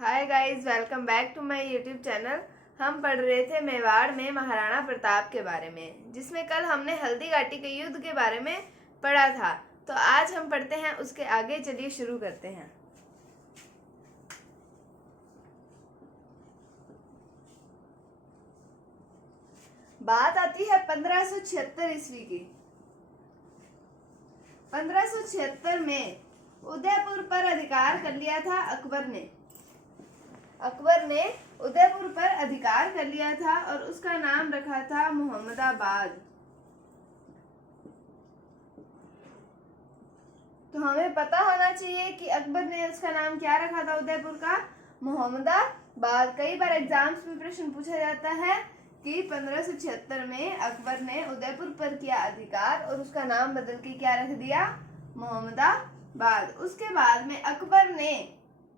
Hi guys, welcome back to my YouTube channel. हम पढ़ रहे थे मेवाड़ में महाराणा प्रताप के बारे में, जिसमें कल हमने हल्दी घाटी के युद्ध के बारे में पढ़ा था। तो आज हम पढ़ते हैं उसके आगे। चलिए शुरू करते हैं। बात आती है 1576 ईस्वी की। 1576 में उदयपुर पर अधिकार कर लिया था अकबर ने। उदयपुर पर अधिकार कर लिया था और उसका नाम रखा था मोहम्मदाबाद। तो हमें पता होना चाहिए कि अकबर ने उसका नाम क्या रखा था उदयपुर का, मोहम्मदाबाद। कई बार एग्जाम्स में प्रश्न पूछा जाता है कि 1576 में अकबर ने उदयपुर पर किया अधिकार और उसका नाम बदल के क्या रख दिया, मोहम्मदाबाद। उसके बाद में अकबर ने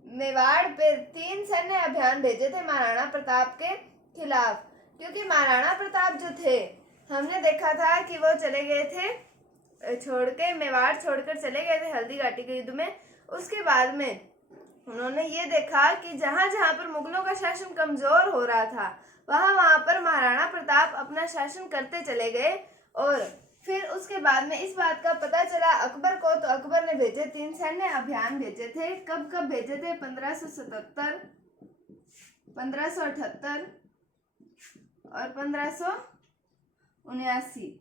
मेवाड़ पे 3 सैन्य अभियान भेजे थे महाराणा प्रताप के खिलाफ, क्योंकि महाराणा प्रताप जो थे, हमने देखा था कि वो चले गए थे मेवाड़ छोड़कर चले गए थे हल्दी घाटी के युद्ध में। उसके बाद में उन्होंने ये देखा कि जहां जहां पर मुगलों का शासन कमजोर हो रहा था, वहां पर महाराणा प्रताप अपना शासन करते चले गए। और फिर उसके बाद में इस बात का पता चला अकबर को, तो अकबर ने भेजे 3 सैन्य अभियान भेजे थे। कब कब भेजे थे? 1577, 1578 और 1579।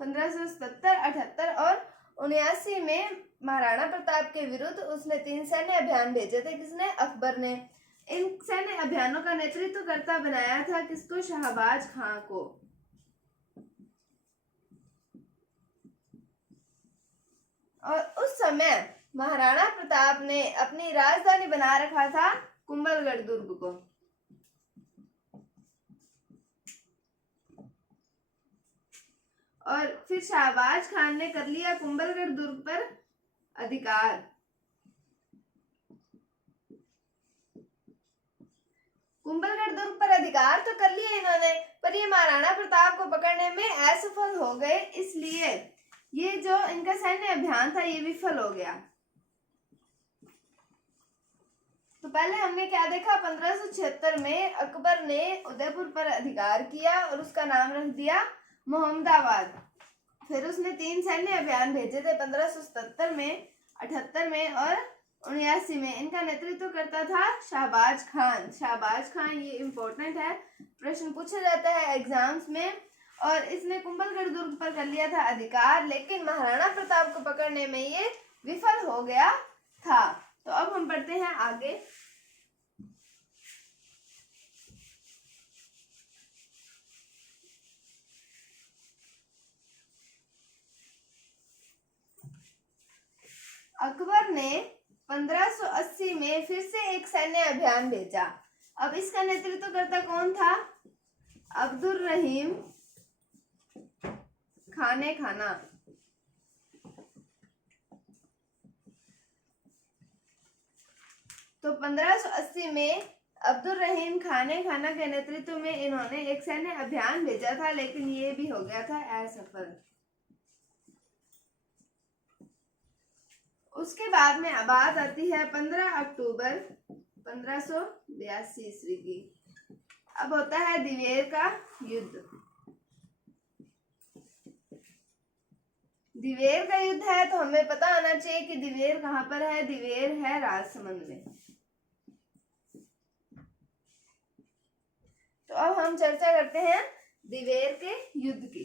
1577, 78 और 79 में महाराणा प्रताप के विरुद्ध उसने 3 सैन्य अभियान भेजे थे। किसने? अकबर ने। इन सैन्य अभियानों का नेतृत्व करता बनाया था किसको? शाहबाज खां को। और उस समय महाराणा प्रताप ने अपनी राजधानी बना रखा था कुंभलगढ़ दुर्ग को। और फिर शाहबाज खान ने कर लिया कुंभलगढ़ दुर्ग पर अधिकार। कुंभलगढ़ दुर्ग पर अधिकार तो कर लिया इन्होंने, पर ये महाराणा प्रताप को पकड़ने में असफल हो गए, इसलिए ये जो इनका सैन्य अभियान था ये विफल हो गया। तो पहले हमने क्या देखा? 1576 में अकबर ने उदयपुर पर अधिकार किया और उसका नाम रख दिया मोहम्मदाबाद। फिर उसने 3 सैन्य अभियान भेजे थे 1577 में, 78 में और 79 में। इनका नेतृत्व करता था शाहबाज खान। शाहबाज खान, ये इंपॉर्टेंट है, प्रश्न पूछा जाता है एग्जाम्स में। और इसने कुंभलगढ़ दुर्ग पर कर लिया था अधिकार, लेकिन महाराणा प्रताप को पकड़ने में ये विफल हो गया था। तो अब हम पढ़ते हैं आगे। अकबर ने 1580 में फिर से एक सैन्य अभियान भेजा। अब इसका नेतृत्व करता कौन था? अब्दुल रहीम खाने खाना। तो 1580 में अब्दुल रहीम खाने खाना के नेतृत्व में इन्होंने एक सैन्य अभियान भेजा था, लेकिन ये भी हो गया था असफल। उसके बाद में बात आती है 15 अक्टूबर 1582 ईस्वी की। अब होता है दिवेर का युद्ध। दिवेर का युद्ध है तो हमें पता होना चाहिए कि दिवेर कहाँ पर है। दिवेर है राजसमंद में। तो अब हम चर्चा करते हैं दिवेर के युद्ध की।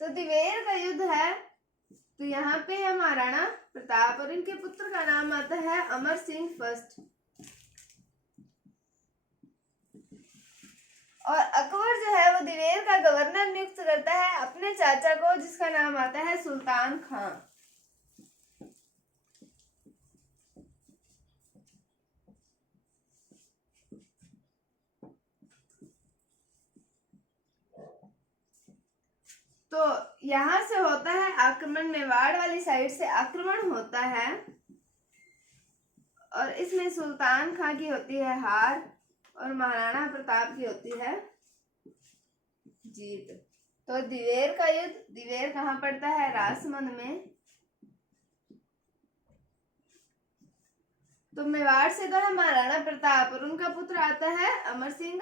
तो दिवेर का युद्ध है, तो यहाँ पे है महाराणा प्रताप और इनके पुत्र का नाम आता है अमर सिंह फर्स्ट। और अकबर जो है वो दिवेर का गवर्नर नियुक्त करता है अपने चाचा को, जिसका नाम आता है सुल्तान खां। तो यहां से होता है आक्रमण, मेवाड़ वाली साइड से आक्रमण होता है और इसमें सुल्तान खां की होती है हार और महाराणा प्रताप की होती है जीत। तो दिवेर का युद्ध, दिवेर कहाँ पड़ता है? राजसमंद में। तो मेवाड़ से तो है महाराणा प्रताप और उनका पुत्र आता है अमर सिंह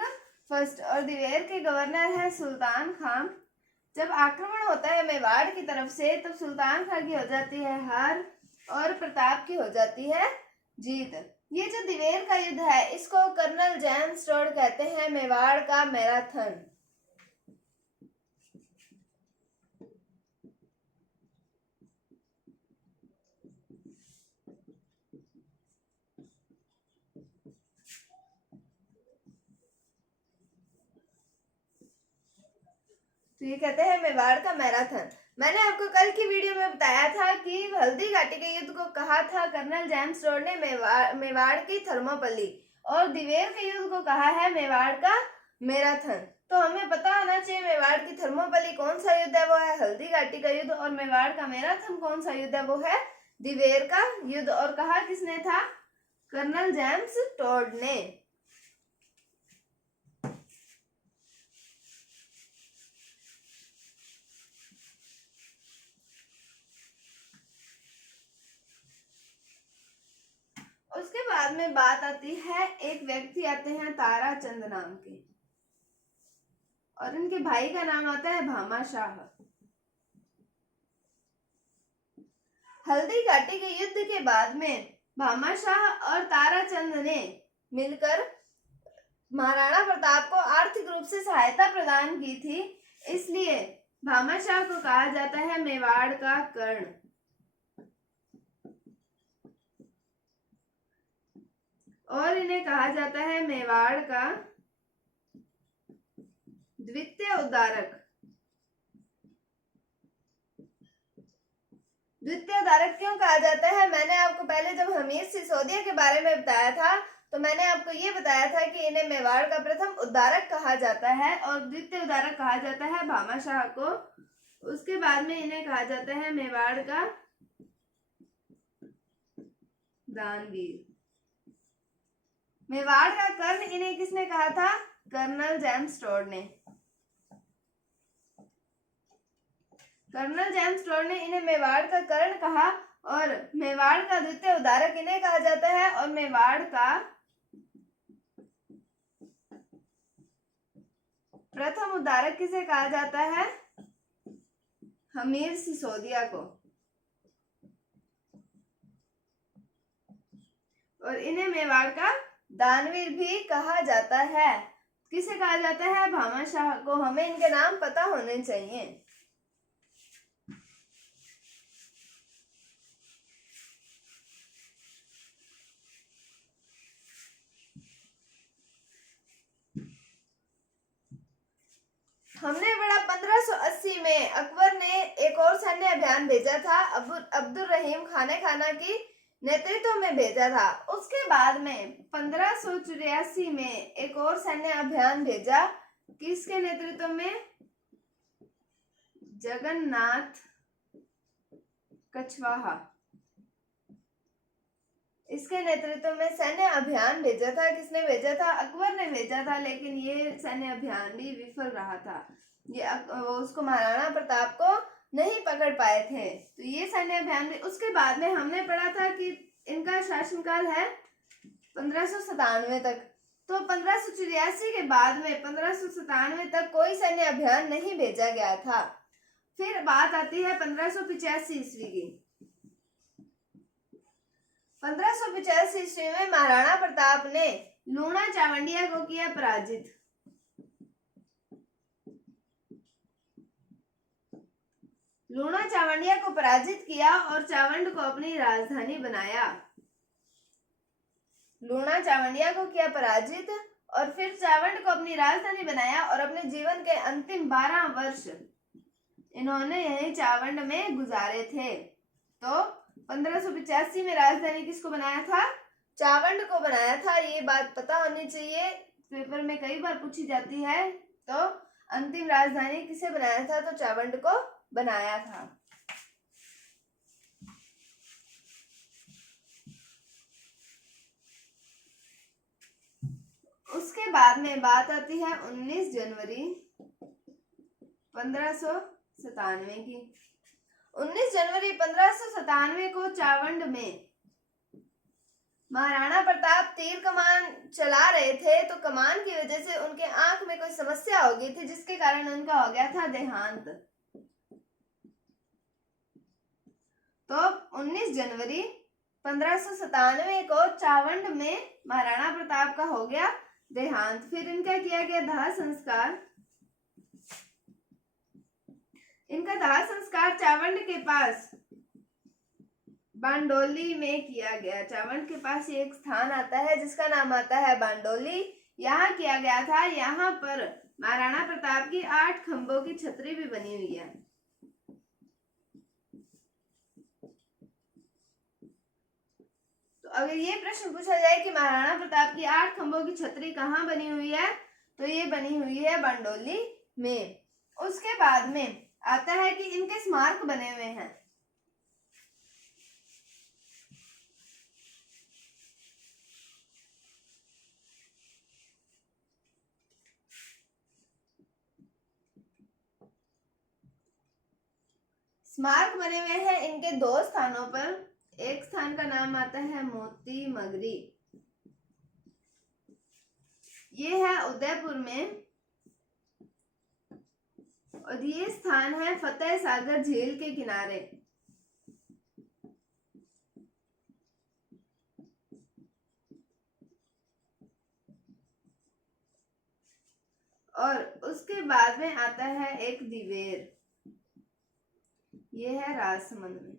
फर्स्ट, और दिवेर के गवर्नर है सुल्तान खां। जब आक्रमण होता है मेवाड़ की तरफ से तब सुल्तान खां की हो जाती है हार और प्रताप की हो जाती है जीत। ये जो दिवेर का युद्ध है इसको कर्नल जेम्स टोड कहते हैं मेवाड़ का मैराथन। तो ये कहते हैं मेवाड़ का मैराथन। मैंने आपको कल की वीडियो में बताया था कि हल्दी घाटी के युद्ध को कहा था कर्नल जेम्स टोड ने मेवाड़ की थर्मोपल्ली, और दिवेर के युद्ध को कहा है मेवाड़ का मैराथन। तो हमें पता होना चाहिए मेवाड़ की थर्मोपल्ली कौन सा युद्ध है, वो है हल्दी घाटी का युद्ध, और मेवाड़ का मैराथन कौन सा युद्ध है, वो है दिवेर का युद्ध। और कहा किसने था? कर्नल जेम्स टोड ने। उसके बाद में बात आती है, एक व्यक्ति आते हैं ताराचंद नाम के, और इनके भाई का नाम आता है भामा शाह। हल्दी घाटी के युद्ध के बाद में भामा शाह और ताराचंद ने मिलकर महाराणा प्रताप को आर्थिक रूप से सहायता प्रदान की थी, इसलिए भामा शाह को कहा जाता है मेवाड़ का कर्ण। और इन्हें कहा जाता है मेवाड़ का द्वितीय उद्धारक। द्वितीय उद्धारक क्यों कहा जाता है? मैंने आपको पहले जब हमीर सिसोदिया के बारे में बताया था तो मैंने आपको ये बताया था कि इन्हें मेवाड़ का प्रथम उद्धारक कहा जाता है और द्वितीय उद्धारक कहा जाता है भामा शाह को। उसके बाद में इन्हें कहा जाता है मेवाड़ का दानवीर। मेवाड़ का कर्ण इन्हें किसने कहा था? कर्नल जेम्स टोड ने। कर्नल जेम्स टोड ने इन्हें मेवाड़ का कर्ण कहा, और मेवाड़ का द्वितीय उद्धारक इन्हें कहा जाता है, और मेवाड़ का प्रथम उद्धारक किसे कहा जाता है? हमीर सिसोदिया को। और इन्हें मेवाड़ का दानवीर भी कहा जाता है। किसे कहा जाता है? भामा शाह को। हमें इनके नाम पता होने चाहिए। हमने पढ़ा 1580 में अकबर ने एक और सैन्य अभियान भेजा था, अब्दुल रहीम खाने खाना की नेतृत्व में भेजा था। उसके बाद में 1584 में एक और सैन्य अभियान भेजा, किसके नेतृत्व में? जगन्नाथ कछवाहा, इसके नेतृत्व में सैन्य अभियान भेजा था। किसने भेजा था? अकबर ने भेजा था, लेकिन ये सैन्य अभियान भी विफल रहा था। ये उसको महाराणा प्रताप को नहीं पकड़ पाए थे, तो ये सैन्य अभियान भी। उसके बाद में हमने पढ़ा था कि इनका शासनकाल है 1597 तक। तो 1584 के बाद में 1597 तक कोई सैन्य अभियान नहीं भेजा गया था। फिर बात आती है 1585 ईस्वी की। 1585 ईस्वी में महाराणा प्रताप ने लूणा चावंडिया को किया पराजित। लूणा चावंडिया को पराजित किया और चावंड को अपनी राजधानी बनाया। लूणा चावंडिया को किया पराजित और फिर चावंड को अपनी राजधानी बनाया, और अपने जीवन के अंतिम 12 वर्ष इन्होंने यही चावंड में गुजारे थे। तो 1585 में राजधानी किसको बनाया था? चावंड को बनाया था। ये बात पता होनी चाहिए, पेपर में कई बार पूछी जाती है। तो अंतिम राजधानी किसे बनाया था? तो चावंड को बनाया था। उसके बाद में बात आती है 19 जनवरी 1597 की। 19 जनवरी 1597 को चावंड में महाराणा प्रताप तीर कमान चला रहे थे, तो कमान की वजह से उनके आंख में कोई समस्या हो गई थी, जिसके कारण उनका हो गया था देहांत। तो 19 जनवरी 1597 को चावंड में महाराणा प्रताप का हो गया देहांत। फिर इनका किया गया दाह संस्कार। इनका दाह संस्कार चावंड के पास बांडोली में किया गया। चावंड के पास ये एक स्थान आता है जिसका नाम आता है बांडोली, यहाँ किया गया था। यहाँ पर महाराणा प्रताप की 8 खंभों की छतरी भी बनी हुई है। तो अगर ये प्रश्न पूछा जाए कि महाराणा प्रताप की 8 खंभों की छतरी कहाँ बनी हुई है, तो ये बनी हुई है बांडोली में। उसके बाद में आता है कि इनके स्मारक बने हुए हैं। स्मारक बने हुए हैं इनके 2 स्थानों पर। एक स्थान का नाम आता है मोती मगरी, ये है उदयपुर में, और ये स्थान है फतेह सागर झील के किनारे। और उसके बाद में आता है एक दिवेर, ये है राजसमंद में।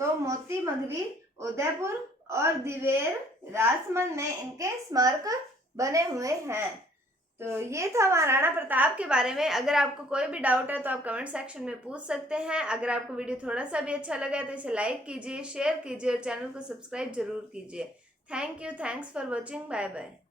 तो मोती मगरी उदयपुर और दिवेर राजसमंद में इनके स्मारक बने हुए हैं। तो ये था महाराणा प्रताप के बारे में। अगर आपको कोई भी डाउट है तो आप कमेंट सेक्शन में पूछ सकते हैं। अगर आपको वीडियो थोड़ा सा भी अच्छा लगा तो इसे लाइक कीजिए, शेयर कीजिए और चैनल को सब्सक्राइब जरूर कीजिए। Thank you, thanks for watching, bye bye.